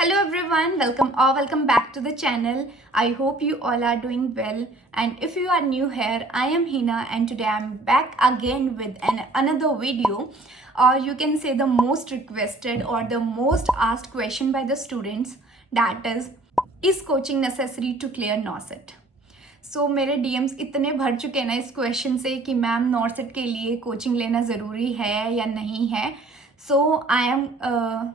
Hello everyone, welcome back to the channel. I hope you all are doing well, and if you are new here, I am Hina and today I'm back again with another video, or you can say the most requested or the most asked question by the students, that is coaching necessary to clear NORCET? सो मेरे DMs इतने भर चुके हैं ना इस question से कि ma'am नॉर्सेट के लिए कोचिंग लेना ज़रूरी है या नहीं है. So I am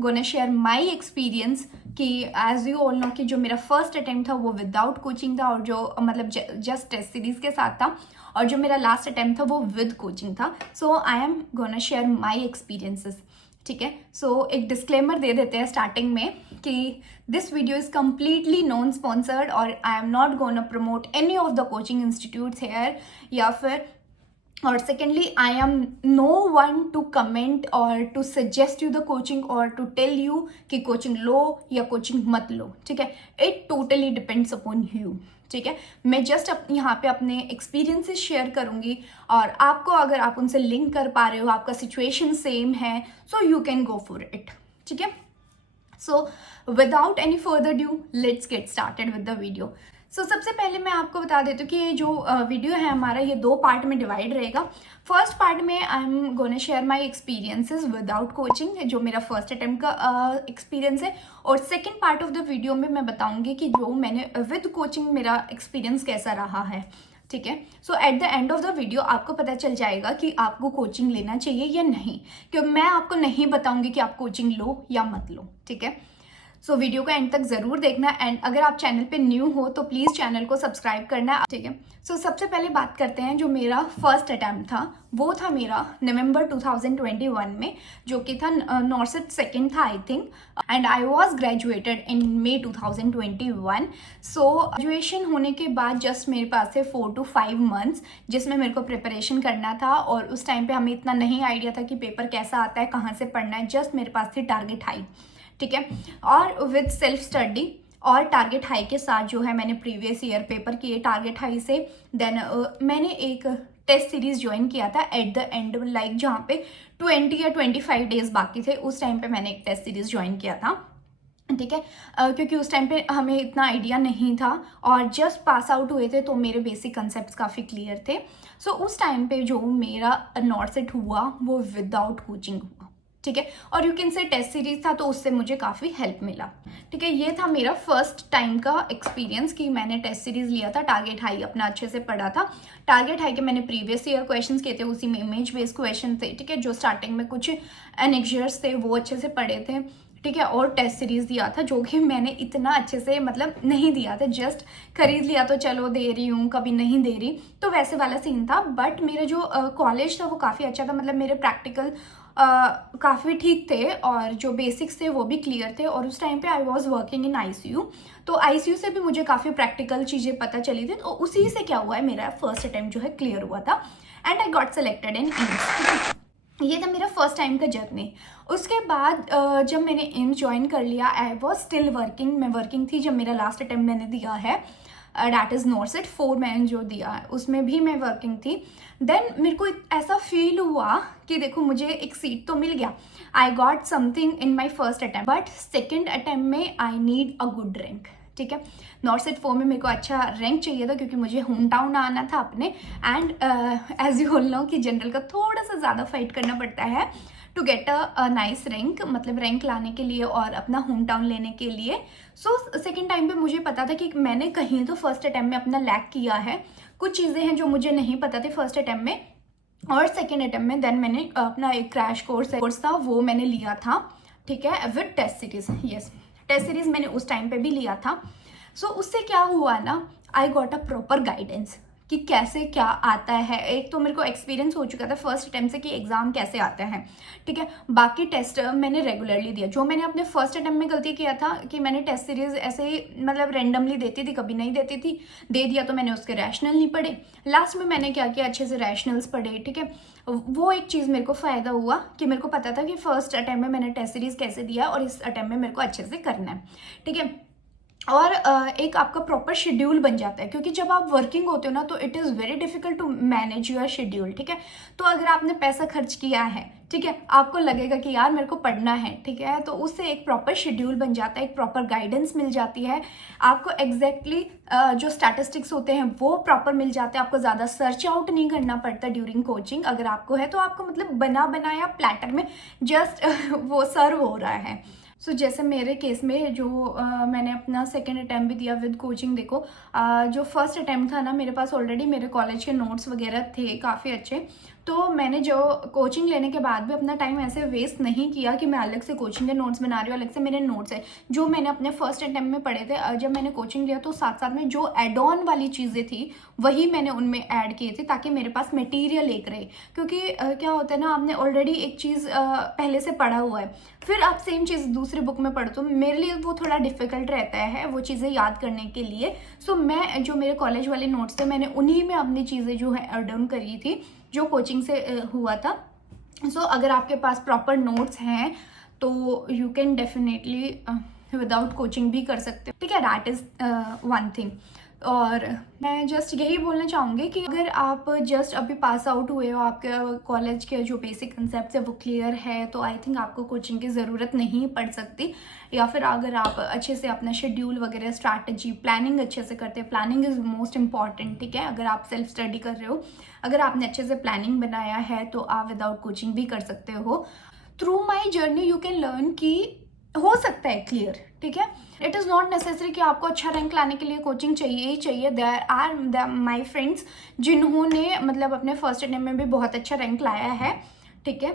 gonna share my experience कि एज यू ऑल नो कि जो मेरा फर्स्ट अटैम्प्ट था वो विदाउट कोचिंग था और जो मतलब जस्ट टेस्ट सीरीज़ के साथ था, और जो मेरा लास्ट अटैम्प्ट था वो विद कोचिंग था. So I am gonna share my experiences. ठीक है, सो एक डिस्क्लेमर दे देते हैं स्टार्टिंग में कि this video is completely non sponsored और I am not gonna promote any of the coaching institutes here, या फिर और secondly I am no one to comment और to suggest you the coaching और टू टेल यू कि coaching लो या coaching मत लो. ठीक है, it totally depends upon you. ठीक है, मैं जस्ट यहाँ पे अपने एक्सपीरियंसेस शेयर करूँगी और आपको अगर आप उनसे लिंक कर पा रहे हो, आपका सिचुएशन सेम है, so you can go for it. ठीक है, so without any further due let's get started with the video. So सबसे पहले मैं आपको बता देती हूँ कि ये जो वीडियो है हमारा ये दो पार्ट में डिवाइड रहेगा. फर्स्ट पार्ट में आई am gonna share my experiences without coaching, जो मेरा फर्स्ट अटेम्प्ट का एक्सपीरियंस है, और second part of the video में मैं बताऊँगी कि जो मैंने विद कोचिंग मेरा एक्सपीरियंस कैसा रहा है. ठीक है, so at the end of the video आपको पता चल जाएगा कि आपको कोचिंग लेना चाहिए या नहीं, क्योंकि मैं आपको नहीं बताऊँगी कि आप कोचिंग लो या मत लो. ठीक है, सो वीडियो को एंड तक ज़रूर देखना, एंड अगर आप चैनल पे न्यू हो तो प्लीज़ चैनल को सब्सक्राइब करना. ठीक है, सो सबसे पहले बात करते हैं जो मेरा फर्स्ट अटैम्प्ट था वो था मेरा नवंबर 2021 में, जो कि था नॉर्सेट सेकेंड था I think, and I was graduated in may 2021. So graduation होने के बाद जस्ट मेरे पास थे 4 to 5 months जिसमें मेरे को प्रिपरेशन करना था, और उस टाइम पे हमें इतना नहीं आइडिया था कि पेपर कैसा आता है, कहाँ से पढ़ना है. जस्ट मेरे पास थी टारगेट हाई. ठीक है, और विद सेल्फ स्टडी और टारगेट हाई के साथ जो है मैंने प्रीवियस ईयर पेपर किए टारगेट हाई से. देन मैंने एक टेस्ट सीरीज ज्वाइन किया था एट द एंड, लाइक जहाँ पे 20 या 25 डेज बाकी थे, उस टाइम पे मैंने एक टेस्ट सीरीज ज्वाइन किया था. ठीक है, क्योंकि उस टाइम पे हमें इतना आइडिया नहीं था और जस्ट पास आउट हुए थे, तो मेरे बेसिक कंसेप्ट काफ़ी क्लियर थे. सो उस टाइम पे जो मेरा नॉर्सेट हुआ वो विदाउट कोचिंग हुआ. ठीक है, और you can say test series था, तो उससे मुझे काफ़ी हेल्प मिला. ठीक है, ये था मेरा फर्स्ट टाइम का एक्सपीरियंस कि मैंने टेस्ट सीरीज लिया था, टारगेट हाई अपना अच्छे से पढ़ा था. टारगेट हाई के मैंने प्रीवियस ईयर क्वेश्चंस किए थे, उसी में इमेज बेस्ड क्वेश्चन थे. ठीक है, जो स्टार्टिंग में कुछ एनेक्जर्स थे वो अच्छे से पढ़े थे. ठीक है, और टेस्ट सीरीज दिया था जो कि मैंने इतना अच्छे से मतलब नहीं दिया था, जस्ट खरीद लिया तो चलो दे रही हूँ, कभी नहीं दे रही, तो वैसे वाला सीन था. बट मेरा जो कॉलेज था वो काफ़ी अच्छा था, मतलब मेरे प्रैक्टिकल काफ़ी ठीक थे और जो बेसिक्स थे वो भी क्लियर थे. और उस टाइम पे I was working in ICU, तो आईसीयू से भी मुझे काफ़ी प्रैक्टिकल चीज़ें पता चली थी. तो उसी से क्या हुआ है, मेरा फर्स्ट अटैम्प्ट जो है क्लियर हुआ था and I got selected in AIIMS. ये था मेरा फर्स्ट टाइम का जर्नी. उसके बाद जब मैंने एम्स ज्वाइन कर लिया, आई वॉज स्टिल वर्किंग, मैं वर्किंग थी जब मेरा लास्ट अटैम्प्ट मैंने दिया है, डैट इज़ नॉर्सेट 4 मैंने जो दिया है उसमें भी मैं वर्किंग थी. देन मेरे को ऐसा फील हुआ कि देखो मुझे एक सीट तो मिल गया, I got something in my first attempt, but second attempt में I need a good rank. ठीक है, नॉर्सेट 4 में मेरे को अच्छा रैंक चाहिए था क्योंकि मुझे होम टाउन आना था अपने, and as you all know कि जनरल का थोड़ा सा ज़्यादा फाइट करना पड़ता है to get a nice rank, मतलब रैंक लाने के लिए और अपना होम टाउन लेने के लिए. सो सेकेंड टाइम पे मुझे पता था कि मैंने कहीं तो फर्स्ट अटैम्प्ट में अपना लैक किया है, कुछ चीज़ें हैं जो मुझे नहीं पता थी फर्स्ट अटैम्प्ट में और सेकेंड अटैम्प्ट में. देन मैंने अपना एक क्रैश कोर्स था वो मैंने लिया था. ठीक है, with test series. Yes, test series मैंने उस टाइम पे भी लिया था. सो उससे क्या हुआ ना, I got a proper guidance कि कैसे क्या आता है. एक तो मेरे को एक्सपीरियंस हो चुका था फर्स्ट अटैम्प्ट से कि एग्ज़ाम कैसे आते हैं. ठीक है, बाकी टेस्ट मैंने रेगुलरली दिया. जो मैंने अपने फर्स्ट अटैम्प्ट में गलती किया था कि मैंने टेस्ट सीरीज ऐसे ही मतलब रेंडमली देती थी, कभी नहीं देती थी, दे दिया तो मैंने उसके रैशनल नहीं पढ़े. लास्ट में मैंने क्या किया, अच्छे से रैशनल्स पढ़े. ठीक है, वो एक चीज़ मेरे को फ़ायदा हुआ कि मेरे को पता था कि फर्स्ट अटैम्प्ट में मैंने टेस्ट सीरीज कैसे दिया और इस अटैम्प्ट में मेरे को अच्छे से करना है. ठीक है, और एक आपका प्रॉपर शेड्यूल बन जाता है, क्योंकि जब आप वर्किंग होते हो ना तो it is very difficult to manage your schedule, ठीक है। तो अगर आपने पैसा खर्च किया है, ठीक है, आपको लगेगा कि यार मेरे को पढ़ना है, ठीक है, तो उससे एक प्रॉपर शेड्यूल बन जाता है, एक प्रॉपर गाइडेंस मिल जाती है आपको। एग्जैक्टली जो स्टैटिस्टिक्स होते हैं वो प्रॉपर मिल जाते हैं, आपको ज़्यादा सर्च आउट नहीं करना पड़ता ड्यूरिंग कोचिंग। अगर आपको है तो आपको मतलब बना बनाया प्लेटर में जस्ट वो सर्व हो रहा है। जैसे मेरे केस में जो मैंने अपना सेकेंड अटैम्प्ट भी दिया विद कोचिंग। देखो जो फर्स्ट अटैम्प्ट था ना, मेरे पास ऑलरेडी मेरे कॉलेज के नोट्स वगैरह थे काफ़ी अच्छे। तो मैंने जो कोचिंग लेने के बाद भी अपना टाइम ऐसे वेस्ट नहीं किया कि मैं अलग से कोचिंग के नोट्स बना रही हूँ, अलग से मेरे नोट्स है जो मैंने अपने फर्स्ट अटैम्प्ट में पढ़े थे। जब मैंने कोचिंग लिया तो साथ साथ में जो एड ऑन वाली चीज़ें थी वही मैंने उनमें ऐड किए थे, ताकि मेरे पास मटेरियल एक रहे। क्योंकि क्या होता है ना, आपने ऑलरेडी एक चीज़ पहले से पढ़ा हुआ है, फिर आप सेम चीज़ दूसरी बुक में पढ़ो तो मेरे लिए वो थोड़ा डिफिकल्ट रहता है वो चीज़ें याद करने के लिए। मैं जो मेरे कॉलेज वाले नोट्स थे मैंने उन्हीं में अपनी चीज़ें जो है ऐड ऑन करी थी जो कोचिंग से हुआ था। अगर आपके पास प्रॉपर नोट्स हैं तो you can definitely without coaching भी कर सकते हो, ठीक है। That is one thing. और मैं जस्ट यही बोलना चाहूँगी कि अगर आप जस्ट अभी पास आउट हुए हो, आपके कॉलेज के जो बेसिक कंसेप्ट है वो क्लियर है, तो आई थिंक आपको कोचिंग की ज़रूरत नहीं पड़ सकती। या फिर अगर आप अच्छे से अपना शेड्यूल वगैरह, स्ट्रैटेजी, प्लानिंग अच्छे से करते हैं, प्लानिंग इज़ मोस्ट इंपॉर्टेंट, ठीक है। अगर आप सेल्फ स्टडी कर रहे हो, अगर आपने अच्छे से प्लानिंग बनाया है तो आप विदाउट कोचिंग भी कर सकते हो। Through my journey you can learn कि हो सकता है क्लियर, ठीक है। इट इज़ नॉट नेसेसरी कि आपको अच्छा रैंक लाने के लिए कोचिंग चाहिए ही चाहिए। देयर आर माई फ्रेंड्स जिन्होंने मतलब अपने फर्स्ट अटेम्प्ट में भी बहुत अच्छा रैंक लाया है, ठीक है।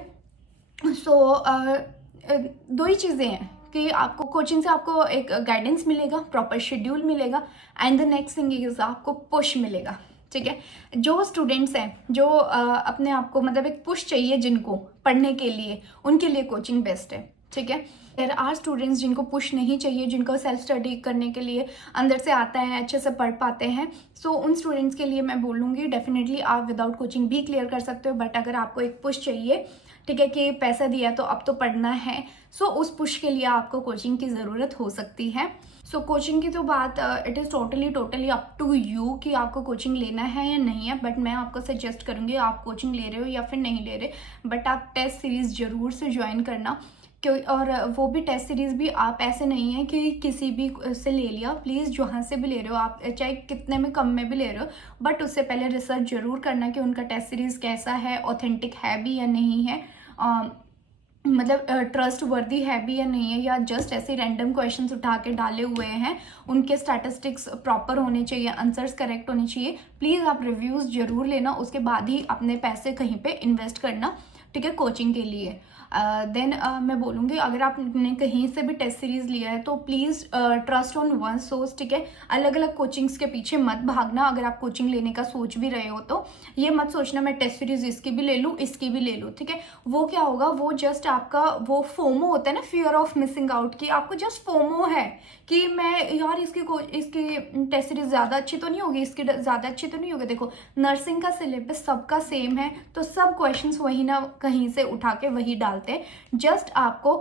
दो ही चीज़ें हैं कि आपको कोचिंग से आपको एक गाइडेंस मिलेगा, प्रॉपर शेड्यूल मिलेगा, and the next thing is आपको पुश मिलेगा, ठीक है। जो स्टूडेंट्स हैं जो अपने आप को मतलब एक पुश चाहिए जिनको पढ़ने के लिए, उनके लिए कोचिंग बेस्ट है, ठीक है। देयर आर स्टूडेंट्स जिनको पुश नहीं चाहिए, जिनको सेल्फ स्टडी करने के लिए अंदर से आता है, अच्छे से पढ़ पाते हैं। उन स्टूडेंट्स के लिए मैं बोलूँगी डेफिनेटली आप विदाउट कोचिंग भी क्लियर कर सकते हो। बट अगर आपको एक पुश चाहिए, ठीक है, कि पैसा दिया तो अब तो पढ़ना है, उस पुश के लिए आपको कोचिंग की ज़रूरत हो सकती है। कोचिंग की तो बात it is totally up to you कि आपको कोचिंग लेना है या नहीं है। बट मैं आपको सजेस्ट करूँगी आप कोचिंग ले रहे हो या फिर नहीं ले रहे, बट आप टेस्ट सीरीज़ ज़रूर से ज्वाइन करना। क्यों, और वो भी टेस्ट सीरीज़ भी आप ऐसे नहीं है कि किसी भी से ले लिया। प्लीज़ जहाँ से भी ले रहे हो आप, चाहे कितने में कम में भी ले रहे हो, बट उससे पहले रिसर्च ज़रूर करना कि उनका टेस्ट सीरीज़ कैसा है, ऑथेंटिक है भी या नहीं है, मतलब ट्रस्ट वर्दी है भी या नहीं है, या जस्ट ऐसे रैंडम क्वेश्चंस उठा के डाले हुए हैं। उनके स्टैटिस्टिक्स प्रॉपर होने चाहिए, आंसर्स करेक्ट होने चाहिए। प्लीज़ आप रिव्यूज़ ज़रूर लेना, उसके बाद ही अपने पैसे कहीं पे इन्वेस्ट करना, ठीक है, कोचिंग के लिए। देन मैं बोलूँगी अगर आपने कहीं से भी टेस्ट सीरीज़ लिया है तो please trust on one source, ठीक है। अलग अलग कोचिंग्स के पीछे मत भागना। अगर आप कोचिंग लेने का सोच भी रहे हो तो ये मत सोचना मैं टेस्ट सीरीज़ इसकी भी ले लूँ, इसकी भी ले लूँ, ठीक है। वो क्या होगा, वो जस्ट आपका वो फोमो होता है ना, फियर ऑफ मिसिंग आउट, की आपको जस्ट फोमो है कि मैं यार इसकी टेस्ट सीरीज ज़्यादा अच्छी तो नहीं होगी, इसकी ज़्यादा अच्छी तो नहीं होगी। देखो नर्सिंग का सिलेबस सबका सेम है, तो सब क्वेश्चंस वही ना कहीं से उठा के वही डालते हैं। जस्ट आपको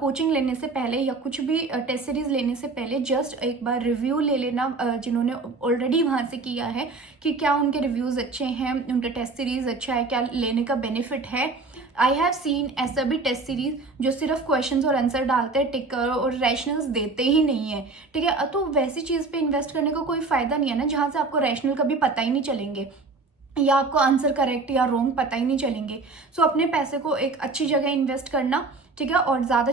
कोचिंग लेने से पहले या कुछ भी टेस्ट सीरीज लेने से पहले जस्ट एक बार रिव्यू ले लेना जिन्होंने ऑलरेडी वहाँ से किया है कि क्या उनके रिव्यूज़ अच्छे हैं, उनका टेस्ट सीरीज अच्छा है, क्या लेने का बेनिफिट है। आई हैव सीन ऐसा भी टेस्ट सीरीज जो सिर्फ क्वेश्चंस और आंसर डालते हैं, टिक और रैशनल्स देते ही नहीं है, ठीक है। तो वैसी चीज़ पे इन्वेस्ट करने का कोई फ़ायदा नहीं है ना, जहाँ से आपको रैशनल कभी पता ही नहीं चलेंगे या आपको आंसर करेक्ट या रॉन्ग पता ही नहीं चलेंगे। अपने पैसे को एक अच्छी जगह इन्वेस्ट करना, ठीक है, और ज़्यादा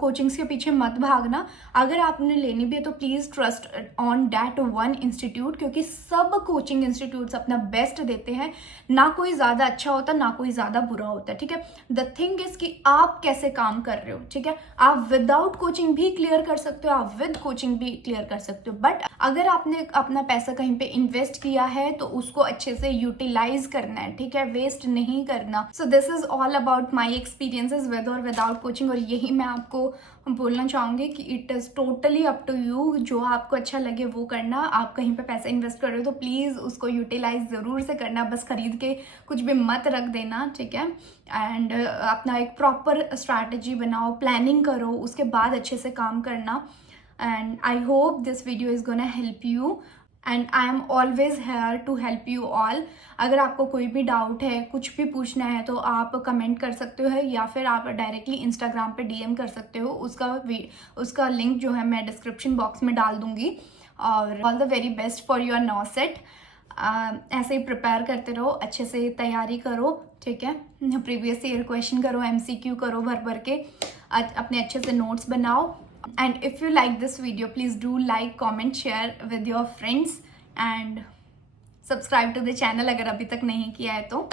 कोचिंग्स के पीछे मत भागना। अगर आपने लेनी भी है तो please trust on that one institute, क्योंकि सब कोचिंग इंस्टीट्यूट्स अपना बेस्ट देते हैं। ना कोई ज़्यादा अच्छा होता, ना कोई ज़्यादा बुरा होता, ठीक है। द थिंग इज़ कि आप कैसे काम कर रहे हो, ठीक है। आप विदाउट कोचिंग भी क्लियर कर सकते हो, आप विद कोचिंग भी क्लियर कर सकते हो। बट अगर आपने अपना पैसा कहीं पे इन्वेस्ट किया है तो उसको अच्छे से यूटिलाइज करना है, ठीक है, वेस्ट नहीं करना। This is all about my experiences with और विदाउट कोचिंग, और यही मैं आपको बोलना चाहूँगी कि it is totally up to you. जो आपको अच्छा लगे वो करना। आप कहीं पे पैसा इन्वेस्ट कर रहे हो तो प्लीज़ उसको यूटिलाइज ज़रूर से करना, बस खरीद के कुछ भी मत रख देना, ठीक है। एंड अपना एक प्रॉपर स्ट्रैटेजी बनाओ, प्लानिंग करो, उसके बाद अच्छे से काम करना। and I hope this video is gonna help you and I am always here to help you all. अगर आपको कोई भी डाउट है, कुछ भी पूछना है तो आप कमेंट कर सकते हो या फिर आप डायरेक्टली इंस्टाग्राम पे डीएम कर सकते हो. उसका लिंक जो है मैं डिस्क्रिप्शन बॉक्स में डाल दूंगी. और all the very best for your नॉ सेट. ऐसे ही प्रिपेयर करते रहो, अच्छे से तैयारी करो, ठीक है. प्रीवियस ईयर क्वेश्चन करो, MCQ करो भर भर के, अपने अच्छे से नोट्स बनाओ. And if you like this video, please do like, comment, share with your friends and subscribe to the channel अगर अभी तक नहीं किया है तो.